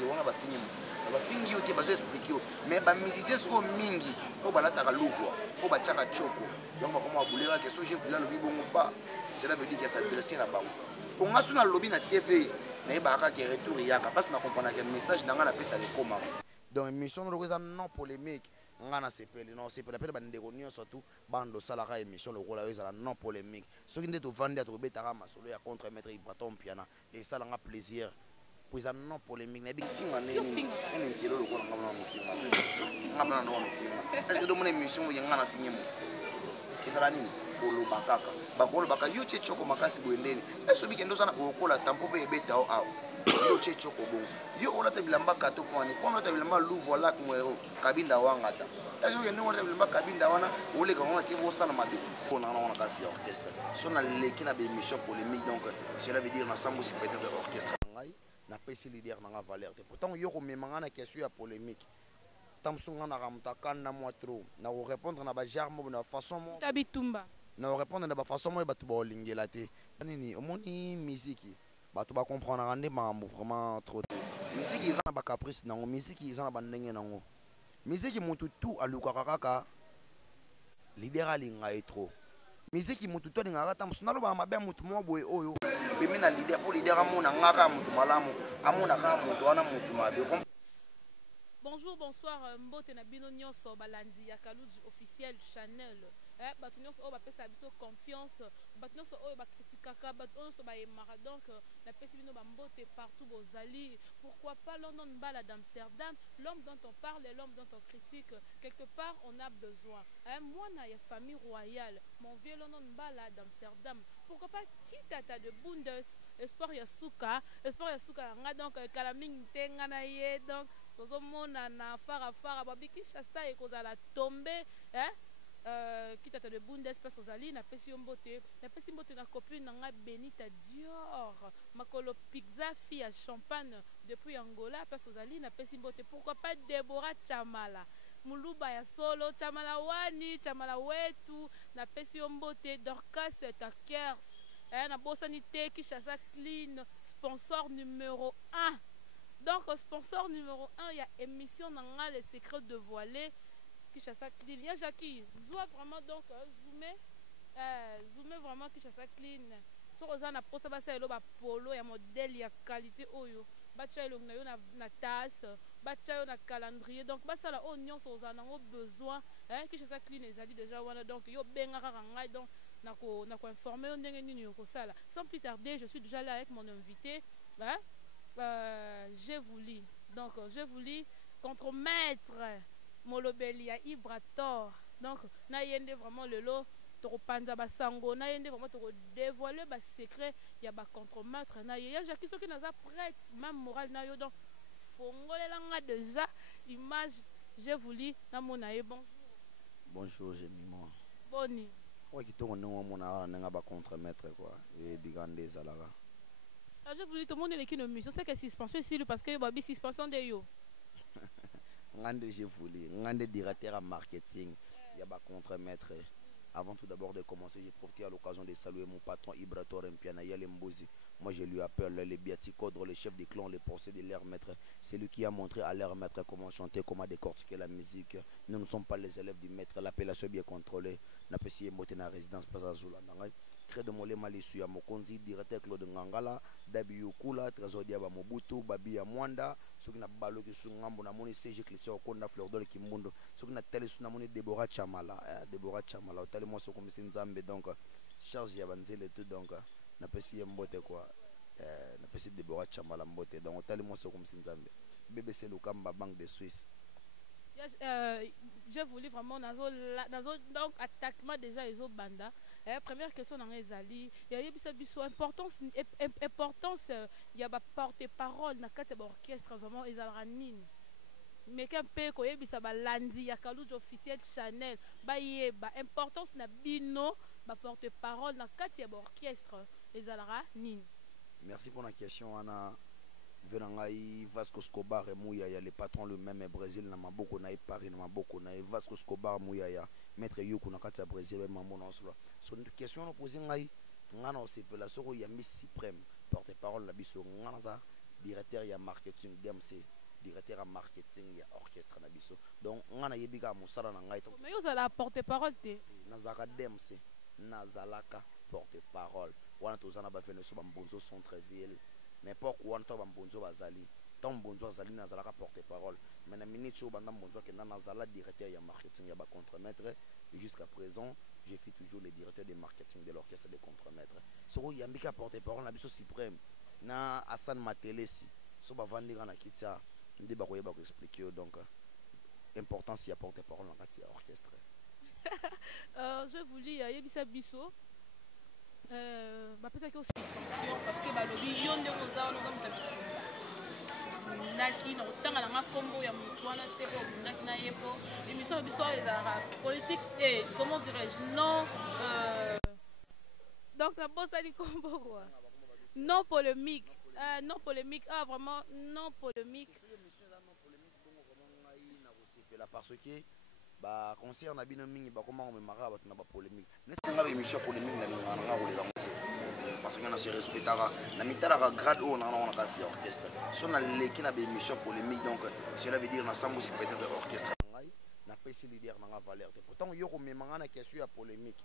expliquer on va finir ba fingi yote bazo expliquer mais ba musicien siko mingi o balataka louvre o ba tchaka choko donc ba comment boulera que so je voulais le bibongo pas cela veut dire que ça dresser na bango on a suna lobby na TV na ba ka retour yaka parce na comprendre que message dans na pesa le koma donc émission non polémique ngana sepeli non sepeli pele bandeko nyonso surtout bando salaka émission le rôle ezala non polémique soki nde to vandi to betaka masolo ya contre maître Ibraton piana et ça langa plaisir pour ça non polémique na big film neni ene ntelo le rôle ngana mo film ngana no mo film est-ce que do mon émission ngana fingi mo ezala nini kolo bakaka bakolo baka yo che choko makasi boendeni eso bikendo sana kokola tampo pe beta o aw yo che choko bon yo ona te bilamba kato kwani kono te bilamba louvo lac mwero kabinda wangata eso yendo ona te bilamba kabinda wana ole ka ona ke bo sana madu on a kasi orchestre so na leki na be émission polémique donc cela veut dire na sambo si peut-être orchestre ngai na pesi leader na valeur te pourtant yo ko memanga na question ya polémique tamsunga na ramta kanda moi trop na répondre na ba jarmo na façon mo tabitumba na répondre na ba façon mo batu ba lingela te nini omoni musique batu ba comprendre ande mambo vraiment trop musique ils ont ba caprice nango musique ils ont ba ndenge nango musique mutu tout aluka kaka leader alinga trop musique mutu to linga kata musuna lo ba mabe mutu mo boye oyo bimi na leader pour leader amona ngaka mutu malamu amona ka mutu wana mutu mabe. Bonjour, bonsoir, Mbote Nabino Nyonso, Balandi, Yakaluji officiel Chanel. Batu Nyonso, oh, bapesa biso confiance. Batu Nyonso, oh, ba critique, batu Nyonso, ba emara. Donc, la pesibino Mbote partout, Bozali. Pourquoi pas London Bala d'Amsterdam? L'homme dont on parle et l'homme dont on critique, quelque part, on a besoin. Moi, na ya famille royale, mon vieux London Bala d'Amsterdam. Pourquoi pas Kitata de Bundes, Espoir Yasuka, donc, Kalaming Tenganaye, donc, na fara babiki chasta et kozala tomber kitata de Bundes parce kozali na pesi mbote na copine na Benita Dior makolo pizza fille à champagne depuis Angola parce kozali na pesi mbote. Pourquoi pas Deborah Chamala muluba ya solo Chamala wani Chamala wetu na pesi mbote Dorcas Takers na bosani te ki chasa clean sponsor numéro 1. Donc, sponsor numéro 1, il y a émission dans les secrets de voiler qui chasse clean. Il y a Jackie, zoua vraiment donc zoomer vraiment qui chasse clean. So on a posté ça le polo, il y a modèle, il y a qualité oyo. Bacha il y a na tasse, bacha na calendrier. Donc basa la oignon so on a besoin qui chasse clean les ali déjà voilà donc yo benga rangai donc nako informer on ndenge nini yo sala. Sans plus tarder, je suis déjà là avec mon invité, hein? Je vous lis. Donc, je vous lis contre maître Molobelia Ibrator. Donc, na yende vraiment le lot. Toro panza basango. Na yende vraiment toro dévoiler bas secret. Ya ba contre maître. Na ya Jackie soki naza prête. Même moral na yo donc. Fongole langa déjà. Image. Je vous lis. Na monaye bonjour. Bonjour, Gémimo. Boni. Ouais, qui tourne non mona na ba contre maître quoi. Et bigande zalara. Je vous dis tout le monde est qui ne mission c'est que suspension ici parce que babi suspension de yo. Ngande je voulais ngande directeur en marketing il y a ba contre maître. Avant tout d'abord de commencer, j'ai profité à l'occasion de saluer mon patron Ibrator Mpiana Yalembozi. Moi je lui appelle les Biati Codre, le chef des clans, les pensées de leur maître. C'est lui qui a montré à leur maître comment chanter, comment décortiquer la musique. Nous ne sommes pas les élèves du maître, l'appellation est bien contrôlée. N'a pas essayé de monter dans la résidence Plaza Zula. Cré de Molé Malissu, Mokonzi, directeur Claude Ngangala, Dabi Yukula, Trésor Diaba Mobutu, Babi Amwanda, ceux qui n'a pas le Sungambo, n'a moni CG Clisson, Konda Fleur d'Ol Kimundo, ceux qui n'a télé Sunamoni Deborah Chamala, Deborah Chamala, tellement ce comme c'est Nzambe, donc, charge Yabanzel et tout, donc, n'a pas essayé Mbote quoi, n'a pas essayé Deborah Chamala Mbote, donc, tellement ce comme c'est Nzambe. BBC Lukamba, Banque de Suisse. Je voulais vraiment donc attaquement déjà les autres bandas. Première question dans les alliés, il y a importance il y a porte-parole dans quatre orchestre vraiment ils ont mais quand peut ko yebisa ba landi ya kalujo officiel Chanel ba yeba importance na bino ba porte-parole dans quatre orchestre les alara nini. Merci pour la question Anna. Venangai Vasco Escobar et Mouyaya, les patrons le même Brésil na maboko na Paris na maboko na Vasco Escobar Mouyaya, maître Yuko na kati ya Brésil mambo na solo. So une question no poser ngai ngana osepela soko ya Miss Suprême, porte-parole la biso ngana za directeur ya marketing DMC directeur ya marketing ya orchestre na biso donc ngana yebika musala na ngai to mais yo la porte-parole te nazaka DMC nazalaka porte-parole wana tozana ba fene so bambonzo centre-ville mais pourquoi wana to bambonzo bazali tant bonzo azali nazalaka porte-parole mais na minute so banda bonzo ke nazala directeur ya marketing ya ba contremaître jusqu'à présent je fais toujours le directeur de marketing de l'orchestre des contremaîtres so yambika porte-parole na biso suprême na Hassan Matelesi so bavandika na kitia ndi bakoyeba ko expliquer donc importance ya porte-parole na kati ya orchestre. Je voulais yebisa biso peut-être que aussi parce que balobi yo nde kozala no zamta naki na otanga na kombo ya mutu wana te ko naki na yepo émission biso ezara politique et comment dirais-je non donc la bosse ali kombo quoi non polémique non polémique vraiment non polémique parce que ba concert na bino mingi ba comment on me maraba na ba polémique netinga ba émission polémique na ngana ngolela parce que na se respectara na mitala ka grade on na kati orchestre so na leki na ba émission polémique donc cela veut dire na sambo c'est peut-être orchestre ngai na pesi leader na valeur te pourtant yo ko memanga na question ya polémique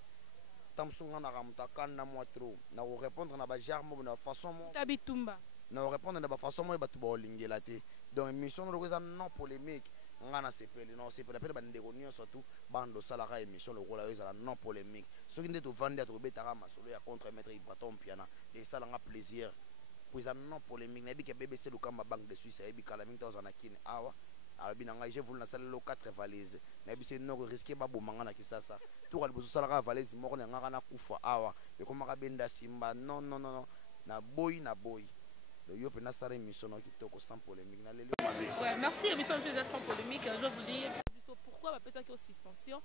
tamsunga na ramta kana moi trop na répondre na ba jarmo na façon mo tabitumba na répondre na ba façon mo ba tuba olingela te donc émission no ko non polémique ngana sepeli non sepeli pele bandeko nyonso tout bando salaka émission le rôle ezala non polémique soki nde to vandi to betaka masolo ya contre maître Ibraton piana et ça langa plaisir pour non polémique na bike BBC Lukamba Banque de Suisse et bikala 1000 na kine awa alors binanga je voulais na salle lo 4 valises na bise no risquer ba bomanga na kisasa tout ka liboso salaka valise moko na ngaka na kufa awa e komaka benda simba non non non non na boy le yo pena stare émission qui toko sans polémique na lelo ouais merci émission sans polémique je vous dis pourquoi peut-être que suspension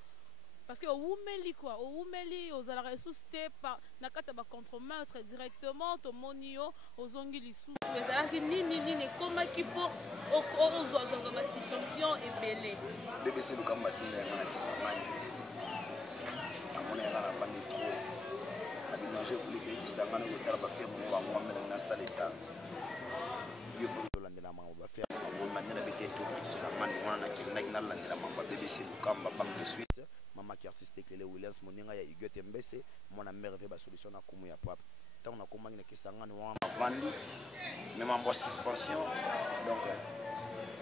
parce que au Oumeli quoi au Oumeli aux ala ressuscité par na kata ba contre-maître directement to monio aux ongili sous les ala ni ne koma kipo aux ba suspension et belé BBC Lukamba tinda ngana kisamani amona ngana bandi trop abino je voulais que kisangana ko tala ba firme wa mo mela na installer ça il faut landela ma ba faire mo manela bete to kisamani wana na landela ma ba BBC Lukamba Banque de Suisse mama qui artiste Clé Williams moninga ya Igete Mbese mona merveille ba solution na kumu ya papa tant na komanga na kisangana wana vandi même en suspension donc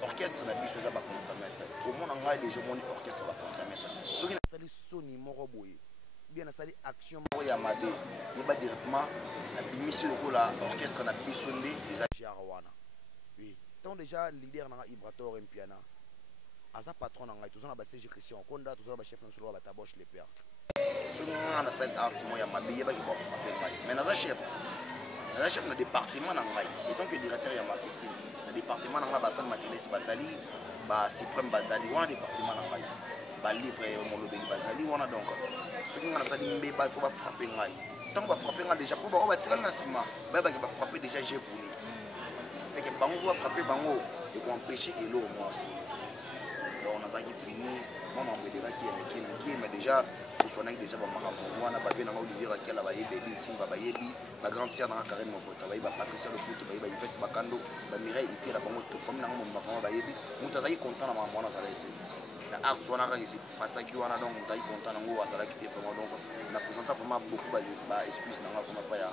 orchestre na biso za ba compromettre au monde en ngai déjà mon orchestre ba compromettre soki na sali soni moko boye bien na sali action moko ya mabe ni ba directement na bimission ko la orchestre na biso nde déjà jarwana oui tant déjà leader na Ibrator Mpiana aza patron na ngai tozona ba CG Christian Konda tozona ba chef na solo ba taboche les pères soki na sali art mo ya mabe ba ki ba frapper ngai mais na za chef na département na ngai et donc directeur ya marketing na département na ngai ba Hassan Matelesi bazali ba suprême bazali wana département na ngai ba livre mon lobeli bazali wana donc soki ngana sali mbeba il faut ba frapper ngai tant ba frapper ngai déjà pour ba tirer na sima ba ki ba frapper déjà j'ai voulu c'est que bango va frapper bango et pour empêcher elo moi aussi donc on a ça qui puni moi m'embêtera qui mais déjà pour soigner déjà ba makambo wana ba vena Olivier Raquel ba yebi Simba ba yebi ba grande sœur na Karen Mokota ba yebi Patricia le foot ba yebi Yvette Bakando ba Mireille Itira bango to comme na mo mafama ba yebi mutu azaki content na mama wana zaleti na art wana ka ici pasaki wana donc mutu azaki content na ngo azalaki te vraiment donc na présenter vraiment beaucoup ba excuse na ngako pa ya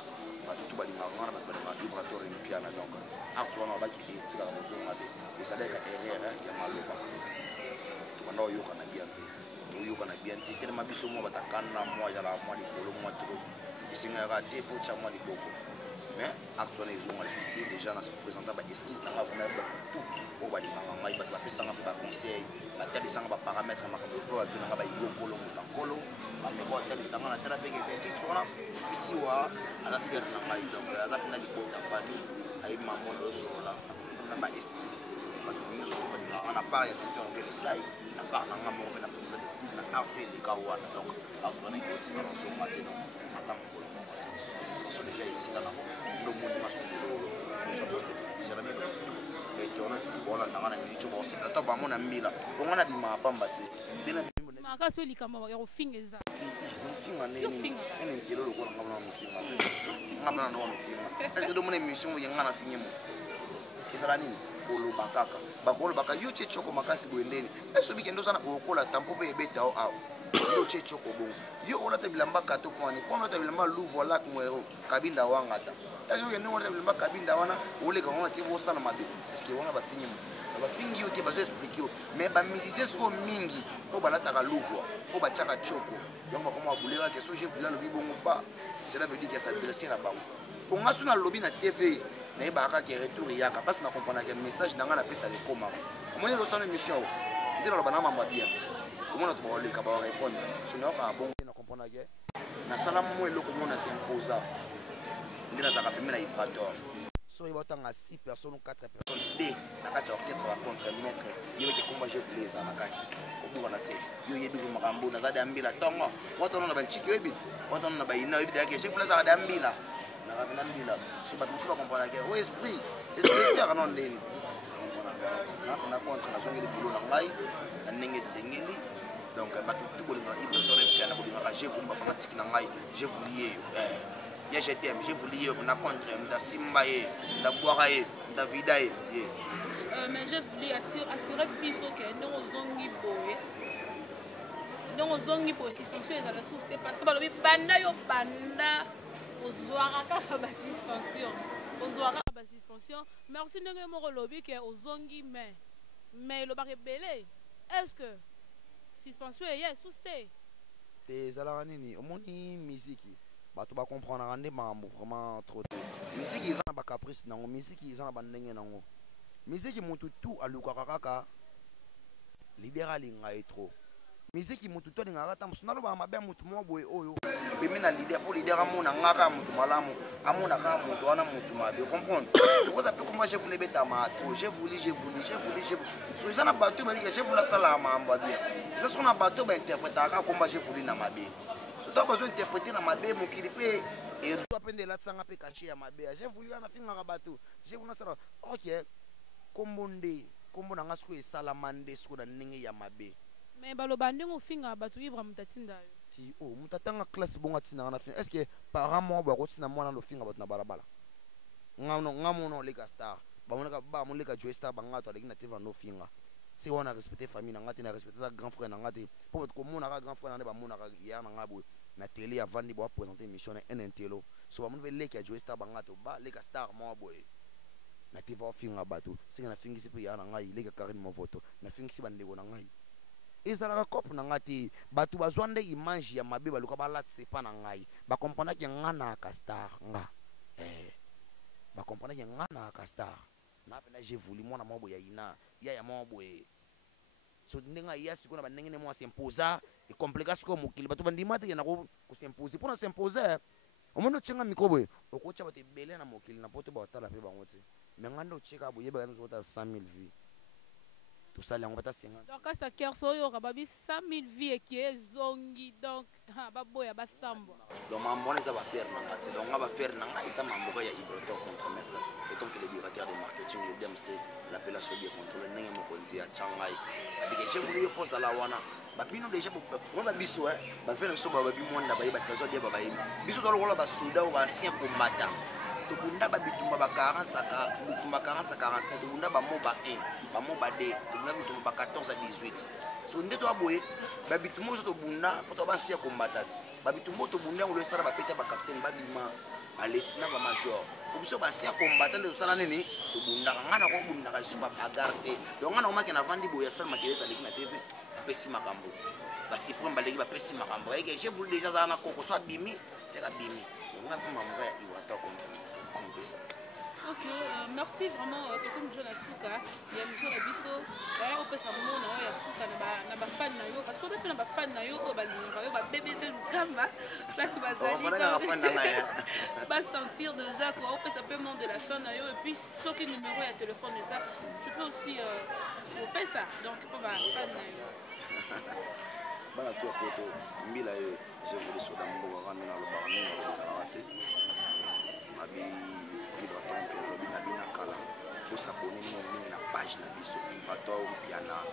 ba tout ba linga ngana ba Ibrator Mpiana donc art wana ba ki tika mo zo ngade ça deka erreur ya maloba to bando yo kana bien yo kana bien tellement biso mo batakana moi ya la moi likolo moi trop isinga raté faut cha moi liboko mais actuellement ils ont assisté déjà dans se présenter ba esquisse na ngako na tout o ba linga ngai ba pesanga ba conseil ba tali sanga ba paramètres makambo ko ba vina ba yokolo mutankolo ba me ko tali sanga na tera peke te si tona ici wa ala ser na ngai donc aza na liboko ta famille ay maman lo sola na ba esquisse ba nyuso ba linga na pa ya tuteur vele sai na part na ngamo na pour des skis na art et des kawana donc avant il faut que nous maintenant attends pour le moment et c'est ce déjà ici là le monde ma sur nous sommes c'est la même et tourner pour la ngana ni tu bosse ta ba mona mbila ngana bi ma pamba tse dina maka so likamba ya ofingeza finga nini ene ntilo lo ko ngana mo finga ngana no mo finga est-ce que do mona mission ya ngana finye mo kozala nini koloba kaka bakoloba kaka yo tie choko makasi boye ndeni esobi kende ozana kokola tampo mpe ebeta o awa yo tie choko bongo yo olata bilamba kato kwani mpona olata bilamba louvre lak mwero kabinda wanga ta yo kende olata bilamba kabinda wana oleka wana tie bosala mabe eske wana bafingi bafingi yo te bazoexplike yo mais bamusicien siko mingi oyo balataka louvre oyo batiaka choko yango bakoma babulekaka so je vula lobi bongo ba cela veut dire que s'adresser na bango ponga so na lobi na tv nayebaka kaka retour eyaka mpasi na komprenaka message na ngai napesa lekomaka omoni losana émission oyo nde naloba na mamba bia omona to baoleka baorépondre so nayokaka bongo na komprenake nasala mo eloko mo na simposa nde nazalaka pembe na ipator so yeba otanga 6 personnes ou 4 personnes d na kati ya orchestre bacontre maître yebeke komba je voulais eza na kati kobukana te yo yebi ko makambo naza de ambila tongo watona na banchiki oyebi watona na bayina oyebi dayake je voulais ezaka de ambila nakabina mbila so bato mosusu bakompanake o esprit yaka no ndeni na contre nazongeli bulo na ngai na ndenge esengeli donc bato tu bolingaka ibotore na bolingaka je voulais bafanatiki na ngai je voulais yeyo ya je t'aime je voulais yeyo na contre mda simba ye mda bwaka ye mda vida ye mais je voulais assurer biso ke ndenge ozongi boye ndenge ozongi boye suspension ezala susu te parce que balobi banda yo banda ozwaka kaka basuspension ozwaka basuspension mais aussi ndenge moko olobi ke ozongi mais elobaka ebele est ce que suspension eye susu te ezalaka nini omoni misiki bato bakomprenaka nde makambo vraiment trop te misiki eza na bacaprice nango misiki eza na bandenge nango misiki motu tu alukaka kaka libera alinga ye trop misiki mutu to lingaka ta musu naloba mabe mutu mo boye oyo bimi na leader pour leader amona ngaka mutu malamu amona ka mutu wana mutu mabe comprendre oza pe comment je voulais beta ma trop je voulais so izana bato ba je voulais sala mamba bien ça ce qu'on a bato ba interpréter ka comment je voulais na mabe so to besoin interpréter na mabe mokili pe et to apende la tsanga pe caché ya mabe je voulais na finga bato je voulais sala OK kombonde kombo na ngasko e salamande sko na ninge ya mabe mais baloba ndenge ofinga bato ibra mutatinda yo ti o mutatanga classe bonga tina na fin est-ce que parents mo ba ko tina mwana lo finga bato na balabala ngamono leka star ba monaka ba monaka joy star banga to aleki na tv no finga si on a respecté famille na ngati na respecté sa grand frère na ngati pour ko mona ka grand frère na ba monaka ya na ngabo na télé avant de ba présenter émission na NNTLO so ba monbe leka joy star banga to ba leka star mo boy na tv finga bato singa na fingi sipe ya na ngai leka Karine mo voto na fingi si bandeko na ngai ezalaka kope na ngai te bato bazwa nde image ya mabe baluka balatise pa na ngai bakomprendaki nga na castar nga bakomprendaki nga na castar na pena je voulu mwana mwa boye ya ina ya mwa boye so nde ngai ya sikoyo na bandenge ne mwa s'imposa ekomplika sikoyo mokili bato bandima te na kosimpose mpona s'impose omoni otyenga mikro boye okotya bato ebele na mokili na poto baotala mpe bango te me nga nde otyeka boye yebaka nde ozokota 100 000 vues tout ça là on va ta 50 donc asta kerso yo kababi 100 000 vies et qui est zongi donc ba boya ba sambo donc mambo les va faire na ngati donc on va faire na ngati ça mambo ya ibroto contre maître et donc le directeur de marketing le DMC l'appellation de contrôle nenge mokonzi ya changai abike je voulais force la wana ba pino déjà on va biso ba faire so ba bimonda ba yeba trésor de ba yeba biso to lokola ba soda ou ba ancien combattant to bunda ba bitumba ba 40 saka bitumba 40 saka 45 to bunda ba moba 1 ba moba 2 to bunda bitumba ba 14 à 18 so nde to aboye ba bitumba to bunda poto ba ancien combattant ba bitumba to bunda ngolo sala ba peta ba capitaine ba bima ba lieutenant ba major ko biso ba ancien combattant de sala nini to bunda ngana ko bunda ka super bagarre donc ngana o makena vandi boya sala makelesa leki na TV pesi makambo ba sipron ba leki ba pesi makambo eke je voulais déjà ça na koko so bimi c'est la bimi on a fait mambo ya iwata ko. Ok, merci vraiment comme John Asuka et Michel Abisso. On peut savoir na Asuka na ba fan na yo parce que on a na ba fan na yo ba linga yo ba BBC Lukamba place bazali ba sentir déjà quoi on peut taper nom de la fan na yo et puis ce qui numéro de téléphone de ça tu peux aussi faire ça donc pour ba fan na yo bana tu apoto mbila yo je voulais soda mbo wa mina lo ba mina lo salawati abi Ibraton pe lobi na bina kala ko s'abonner na page na biso Ibraton piana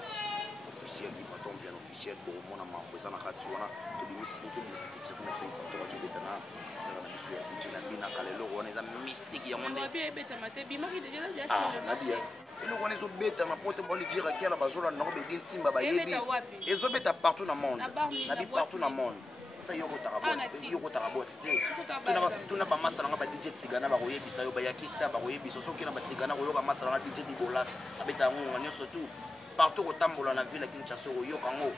officiel qui patron bien officiel pour mon amant présent à Katsuana to bimisi to bimisa petit comme ça patron tu betana na biso ya bijela bina kalelo on est mystique ya monde bien beta mate bimaki déjà déjà na bien nous connaissons beta na pote Olivier Raquel bazola na ko be dintimba ba yebi ezobeta partout dans le monde na bi partout dans le monde ça yoko tarabot tuna ba masala nga ba DJ Tsigana ba koyebisa yo ba yakista ba koyebisa soki na ba Tigana koyoka masala nga DJ Dibolas abeta ngonga nyonso tout partout kotambola na ville Kinshasa koyoka ngo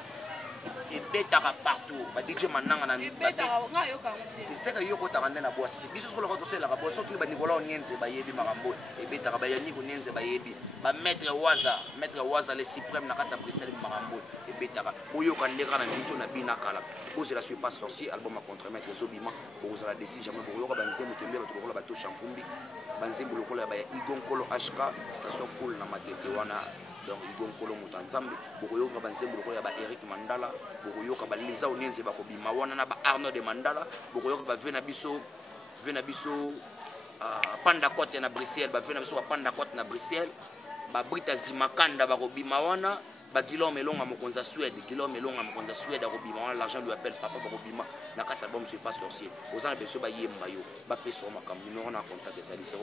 ebetaka partout ba DJ Mananga na ebetaka nga yoka ngo tiseka yoko tarande na boisi biso solo ko tosela ka boisi soki ba Nicolas Onyenze ba yebi makambo ebetaka ba Yannick Onyenze ba yebi ba maître Waza le suprême na kata Bruxelles makambo ebetaka oyoka ndeka na mincho na bina kala Vous ne suis pas sorcier, album à contre-maître, Zobima, vous avez décidé jamais pour vous banzer, vous tombez, vous avez bateau chamfumbi, banzer, vous avez Igon Kolo HK, station cool na Matetewana, donc Igon Kolo Mutanzambi, vous avez banzer, vous avez Eric Mandala, vous avez Lisa Onienze, vous avez Mawana, Arnaud de Mandala, vous avez Venabiso, Panda Côte na Bruxelles, Venabiso Panda Côte na Bruxelles, Brita Zimakanda, vous avez Mawana. Guillaume Melonga Mokonza Suède, l'argent lui appelle papa Barobima, na kata album suis pas sorcier. Aux ans besoin ba yemba yo, ba peso makam numéro na contact des 089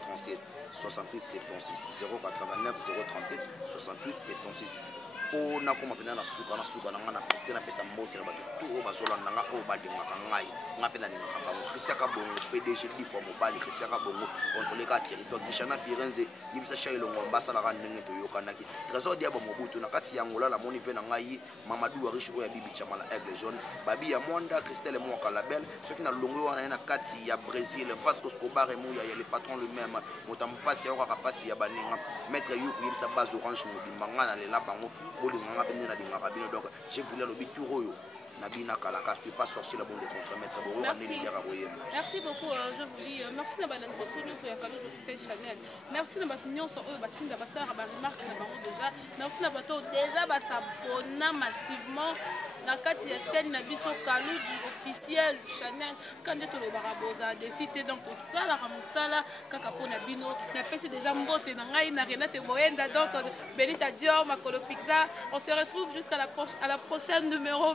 037 68 76 089 037 68 76. Po na koma pena na suka na ngana profiter na pesa mbote na bato to bazola nanga o badengaka ngai nga pena ni ngaka bango Christian Kabongo PDG di fo mobali Christian Kabongo contrôler ka territoire Gishana Firenze yibisa shailo ngomba sala ka ndenge to yokanaki trésor dia ba mobutu na kati ya ngola la moni ve na ngai Mamadou Riche o ya bibi chamala aigle jaune babi ya Mwanda Christelle Mwaka label ceux qui na longo wana na kati ya Brésil face au Escobar et Mouya le patron lui-même motam passe ya ka passe ya baninga maître yuku yibisa base orange mobimba ngana le la bango donc j'ai voulu le bitouro Nabina Kalaka, je suis pas sorcier la bombe de contre-maître. Merci beaucoup, je vous dis. Merci de la sur la Kalouj officiel Chanel. Merci de votre union sur eux, Batin de Bassar, remarque déjà. Merci de votre déjà s'abonner massivement. La chaîne Nabiso Kalouj officiel Chanel. Quand tu le barabosa décidé donc pour ça, la Ramoussala, Kakapo Nabino, n'a fait déjà Mbote, n'a Renate Boenda, donc Benita Dior, Makolo Pizza. On se retrouve jusqu'à la prochaine numéro.